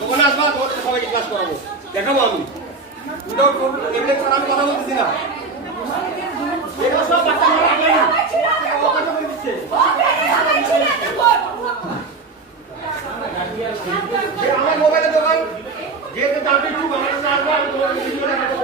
দোকানে আসবা, তোমাদের সবাইকে ক্লাস করাবো, দেখাবো আমি। এমনি ছাড়া আমি কথা বলতেছি না। এগুলো সব বাচ্চা মারা হবে না। কথা বলে দিচ্ছে। আমার মোবাইলের দোকান, যেহেতু দাম একটু আমার কাছে আসবে, আমি তোমার ভিডিও দেখাবো।